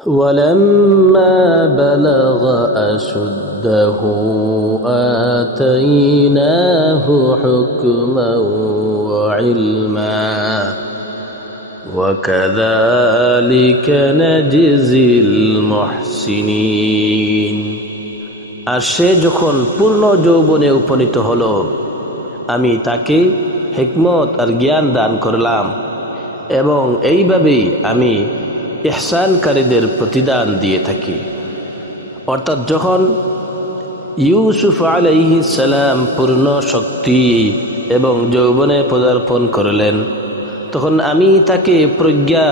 ولما بلغ أشده آتيناه حكما وعلما وكذلك نجزي المحسنين। আর সে যখন পূর্ণ যৌবনে উপনীত হলো, আমি তাকে হিকমত আর জ্ঞান দান করলাম, এবং এইভাবেই আমি ইহসানকারীদের প্রতিদান দিয়ে থাকি। অর্থাৎ যখন ইউসুফ আলাইহিস সালাম পূর্ণ শক্তি এবং যৌবনে পদার্পণ করলেন, তখন আমি তাকে প্রজ্ঞা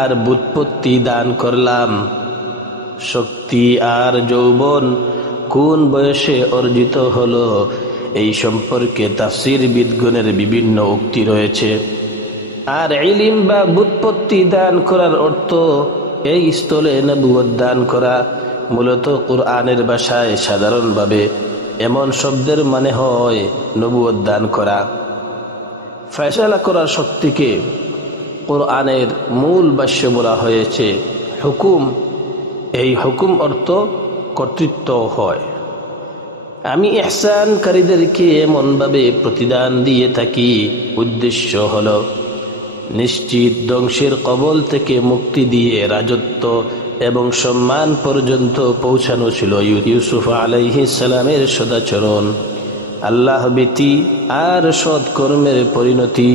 আর বুৎপত্তি দান করলাম। শক্তি আর যৌবন কোন বয়সে অর্জিত হলো, এই সম্পর্কে তাফসীর বিদগণের বিভিন্ন উক্তি রয়েছে। আর ইলম বা বুৎপত্তি দান করার অর্থ এই স্থলে নবুয়ত দান করা। মূলত কুরআনের ভাষায় সাধারণভাবে এমন শব্দের মানে হয় নবুয়ত দান করা। ফয়সালা করার শক্তিকে কুরআনের মূল ভাষ্য বলা হয়েছে হুকুম। এই হুকুম অর্থ কর্তৃত্ব হয়। আমি ইহসানকারীদেরকে এমনভাবে প্রতিদান দিয়ে থাকি, উদ্দেশ্য হলো নিশ্চিত ধ্বংসের কবল থেকে মুক্তি দিয়ে রাজত্ব এবং সম্মান পর্যন্ত পৌঁছানো ছিল ইউসুফ আলাইহিস সালামের সদাচরণ। আল্লাহ ভীতি আর সৎকর্মের পরিণতি,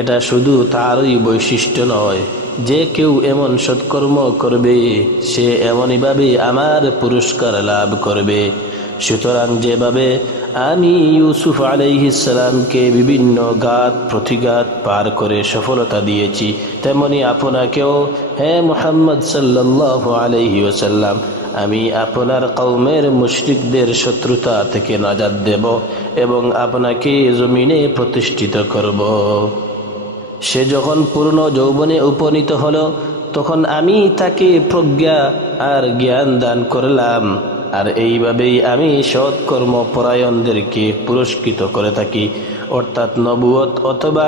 এটা শুধু তারই বৈশিষ্ট্য নয়, যে কেউ এমন সৎকর্ম করবে সে এমনইভাবে আমার পুরস্কার লাভ করবে। সুতরাং যেভাবে আমি ইউসুফ আলাইহিস সালামকে বিভিন্ন ঘাত প্রতিঘাত পার করে সফলতা দিয়েছি, তেমনি আপনাকেও হে মুহাম্মদ সাল্লাল্লাহু আলাইহি ওয়াসাল্লাম আমি আপনার কওমের মুশরিকদের শত্রুতা থেকে নাজাত দেব এবং আপনাকে জমিনে প্রতিষ্ঠিত করব। সে যখন পূর্ণ যৌবনে উপনীত হলো, তখন আমি তাকে প্রজ্ঞা আর জ্ঞান দান করলাম। আর এইভাবেই আমি সৎকর্ম পরায়ণদেরকে পুরস্কৃত করে থাকি, অর্থাৎ নবুয়ত অথবা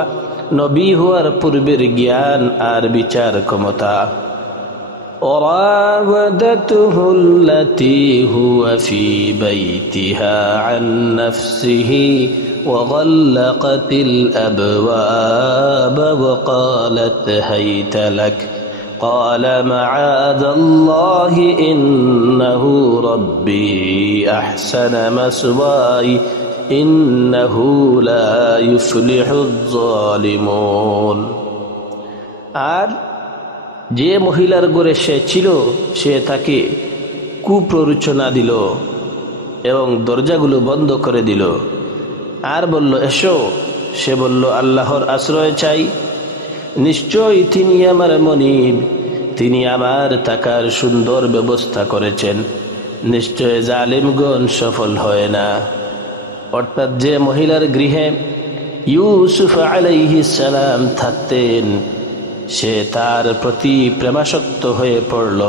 নবী হওয়ার পূর্বের জ্ঞান আর বিচার ক্ষমতা। وراودته التي هو في بيتها عن نفسه وغلقت الأبواب وقالت هيت لك قال معاذ الله إنه ربي أحسن مثواي إنه لا يفلح الظالمون। আর যে মহিলার ঘরে সে ছিল, সে তাকে কুপ্ররোচনা দিল এবং দরজাগুলো বন্ধ করে দিল আর বলল, এসো। সে বলল, আল্লাহর আশ্রয় চাই, নিশ্চয়ই তিনি আমার মনিব, তিনি আমার থাকার সুন্দর ব্যবস্থা করেছেন, নিশ্চয় জালিমগণ সফল হয় না। অর্থাৎ যে মহিলার গৃহে ইউসুফ আলাইহিস সালাম থাকতেন, সে তার প্রতি প্রেমাসক্ত হয়ে পড়ল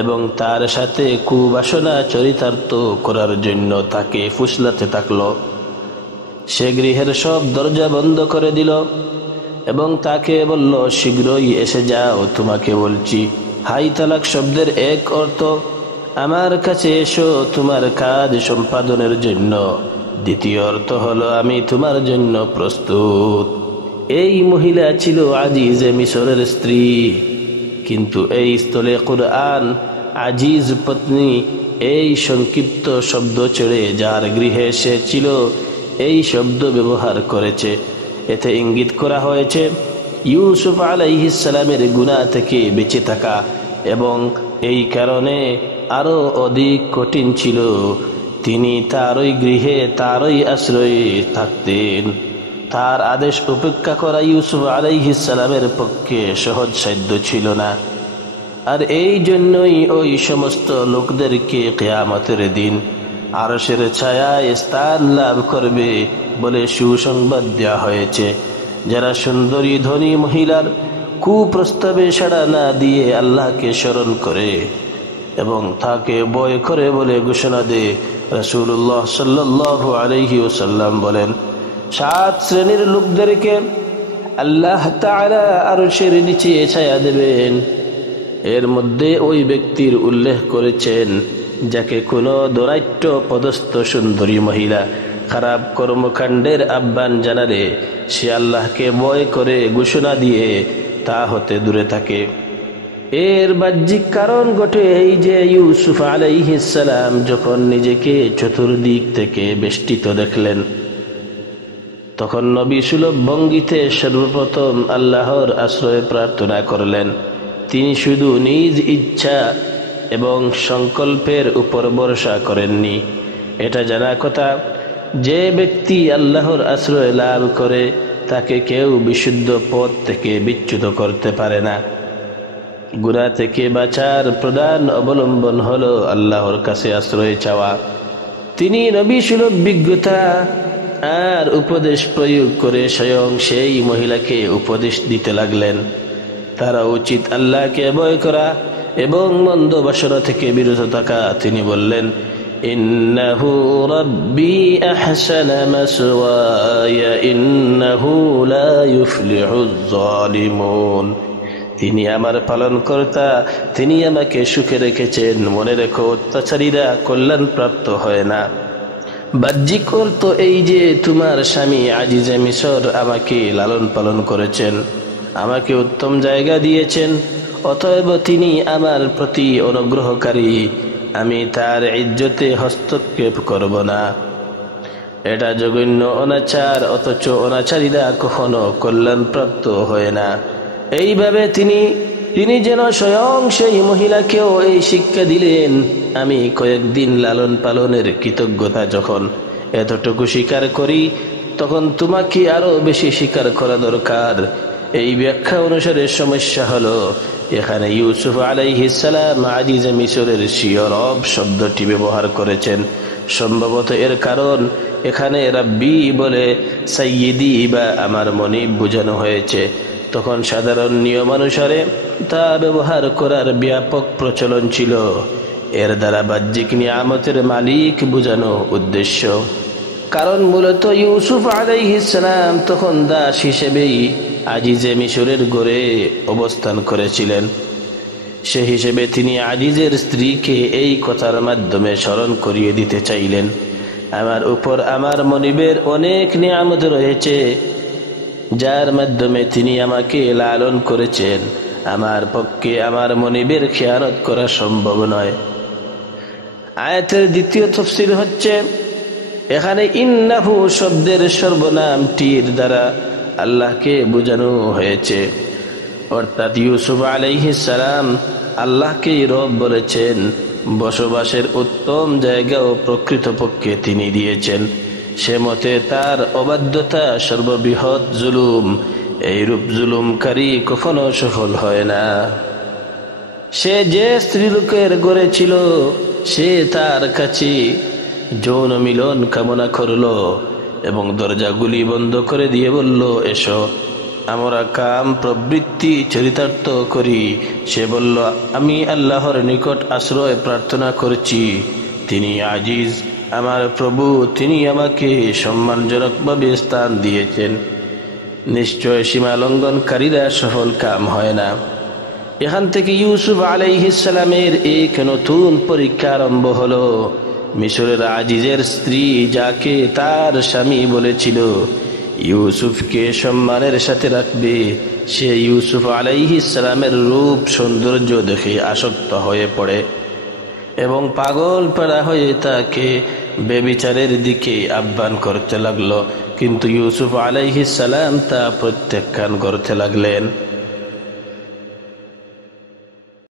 এবং তার সাথে কুবাসনা চরিতার্থ করার জন্য তাকে ফুসলাতে থাকল। সে গৃহের সব দরজা বন্ধ করে দিল এবং তাকে বলল, শীঘ্রই এসে যাও, তোমাকে বলছি। হাই তালাক শব্দের এক অর্থ আমার কাছে এসো তোমার কাজ সম্পাদনের জন্য, দ্বিতীয় অর্থ হলো আমি তোমার জন্য প্রস্তুত। এই মহিলা ছিল আজিজে মিশরের স্ত্রী, কিন্তু এই স্থলে কুরআন আজিজ পত্নী এই সংক্ষিপ্ত শব্দ ছেড়ে যার গৃহে সে ছিল এই শব্দ ব্যবহার করেছে। এতে ইঙ্গিত করা হয়েছে ইউসুফ আলাইহিস সালামের গুনাহ থেকে বেঁচে থাকা, এবং এই কারণে আরো অধিক কঠিন ছিল তিনি তারই গৃহে তারই আশ্রয়ে থাকতেন। তার আদেশ উপেক্ষা করা ইউসুফ আলাইহিস সালামের পক্ষে সহজসাধ্য ছিল না। আর এই জন্যই ওই সমস্ত লোকদেরকে কিয়ামতের দিন আরশের ছায়ায় স্থান লাভ করবে বলে সুসংবাদ দেওয়া হয়েছে, যারা সুন্দরী ধনী মহিলার কুপ্রস্তাবে সাড়া না দিয়ে আল্লাহকে স্মরণ করে এবং তাকে ভয় করে বলে ঘোষণা দেয়। রাসূলুল্লাহ সাল্লাল্লাহু আলাইহি ওয়াসাল্লাম বলেন, 7 শ্রেণীর লোকদেরকে আল্লাহ তাআলা আরশের নিচে ছায়া দেবেন। এর মধ্যে ওই ব্যক্তির উল্লেখ করেছেন যাকে কোনো দৈত্য পদস্থ সুন্দরী মহিলা খারাপ কর্মকাণ্ডের আহ্বান জানালে সে আল্লাহকে ভয় করে ঘোষণা দিয়ে তা হতে দূরে থাকে। এর বাহ্যিক কারণ ঘটে এই যে ইউসুফ আলাইহিস সালাম যখন নিজেকে চতুর্দিক থেকে বেষ্টিত দেখলেন, তখন নবী সুলভ ভঙ্গিতে সর্বপ্রথম আল্লাহর আশ্রয় প্রার্থনা করলেন। তিনি শুধু নিজ ইচ্ছা এবং সংকল্পের উপর ভরসা করেননি। এটা জানা কথা, যে ব্যক্তি আল্লাহর আশ্রয় লাভ করে তাকে কেউ বিশুদ্ধ পথ থেকে বিচ্যুত করতে পারে না। গুনাহ থেকে বাঁচার প্রধান অবলম্বন হলো আল্লাহর কাছে আশ্রয় চাওয়া। তিনি নবী সুলভ বিজ্ঞতা আর উপদেশ প্রয়োগ করে স্বয়ং সেই মহিলাকে উপদেশ দিতে লাগলেন। তারা উচিত আল্লাহকে ভয় করা এবং মন্দ বাসনা থেকে বিরত থাকা। তিনি বললেন, ইন্নাহু রাব্বি আহসানা মাসওয়ায়া ইন্নাহু লা ইউফলিহুজ জালিমুন। তিনি আমার পালনকর্তা, তিনি আমাকে সুখে রেখেছেন। মনে রেখো, অত্যাচারীরা কল্যাণ প্রাপ্ত হয় না। বাহ্যিক অর্থ এই যে তোমার স্বামী আজিজে মিশর আমাকে লালন পালন করেছেন, আমাকে উত্তম জায়গা দিয়েছেন, অতএব তিনি আমার প্রতি অনুগ্রহকারী, আমি তার ইজ্জতে হস্তক্ষেপ করব না। এটা জঘন্য অনাচার, অথচ অনাচারীরা কখনো কল্যাণ প্রাপ্ত হয় না। এইভাবে তিনি যেন স্বয়ং সেই মহিলাকেও এই শিক্ষা দিলেন। আমি কয়েকদিন লালন পালনের কৃতজ্ঞতা যখন এতটুকু স্বীকার করি, তখন তোমাকে আরো বেশি স্বীকার করা দরকার। এই ব্যাখ্যা অনুসারে সমস্যা হলো, এখানে ইউসুফ আলাইহিস সালাম আজিজে মিশরের শিয়রব শব্দটি ব্যবহার করেছেন। সম্ভবত এর কারণ এখানে রাব্বি বলে সাইয়্যিদি বা আমার মনিব বোঝানো হয়েছে। তখন সাধারণ নিয়মানুসারে তা ব্যবহার করার ব্যাপক প্রচলন ছিল। এর দ্বারা বাহ্যিক নিয়ামতের মালিক বোঝানো উদ্দেশ্য। কারণ মূলত ইউসুফ আলাইহিস সালাম তখন দাস হিসেবেই আজিজে মিশরের গড়ে অবস্থান করেছিলেন। সে হিসেবে তিনি আজিজের স্ত্রীকে এই কথার মাধ্যমে স্মরণ করিয়ে দিতে চাইলেন, আমার উপর আমার মনিবের অনেক নিয়ামত রয়েছে, যার মাধ্যমে তিনি আমাকে লালন করেছেন। আমার পক্ষে আমার মনিবের খেয়ানত করা সম্ভব নয়। আয়াতের দ্বিতীয় তাফসীর হচ্ছে, এখানে ইন্নাহু শব্দের সর্বনামটির দ্বারা আল্লাহকে বোঝানো হয়েছে, অর্থাৎ ইউসুফ আলাইহিস সালাম আল্লাহকেই রব বলেছেন। বসবাসের উত্তম জায়গাও প্রকৃতপক্ষে তিনি দিয়েছেন। সে মতে তার অবাধ্যতা সর্ববৃহৎ জুলুম। এইরূপ জুলুমকারী কখনো সফল হয় না। সে যে স্ত্রীলোকের গড়ে ছিল, সে তার কাছে যৌন মিলন কামনা করলো এবং দরজাগুলি বন্ধ করে দিয়ে বলল, এসো আমরা কাম প্রবৃত্তি চরিতার্থ করি। সে বলল, আমি আল্লাহর নিকট আশ্রয় প্রার্থনা করছি, তিনি আজিজ আমার প্রভু, তিনি আমাকে সম্মানজনকভাবে স্থান দিয়েছেন। নিশ্চয় সীমা লঙ্ঘনকারীরা সফল কাম হয় না। এখান থেকে ইউসুফ আলাইহিস সালামের এক নতুন পরীক্ষা আরম্ভ হলো। মিশরের আজিজের স্ত্রী, যাকে তার স্বামী বলেছিল ইউসুফকে সম্মানের সাথে রাখবে, সে ইউসুফ আলাইহিস সালামের রূপ সৌন্দর্য দেখে আসক্ত হয়ে পড়ে এবং পাগল পাড়া হয়ে তাকে বেবিচারের দিকে আহ্বান করতে লাগলো। কিন্তু ইউসুফ আলাইহিস সালাম তা প্রত্যাখ্যান করতে লাগলেন।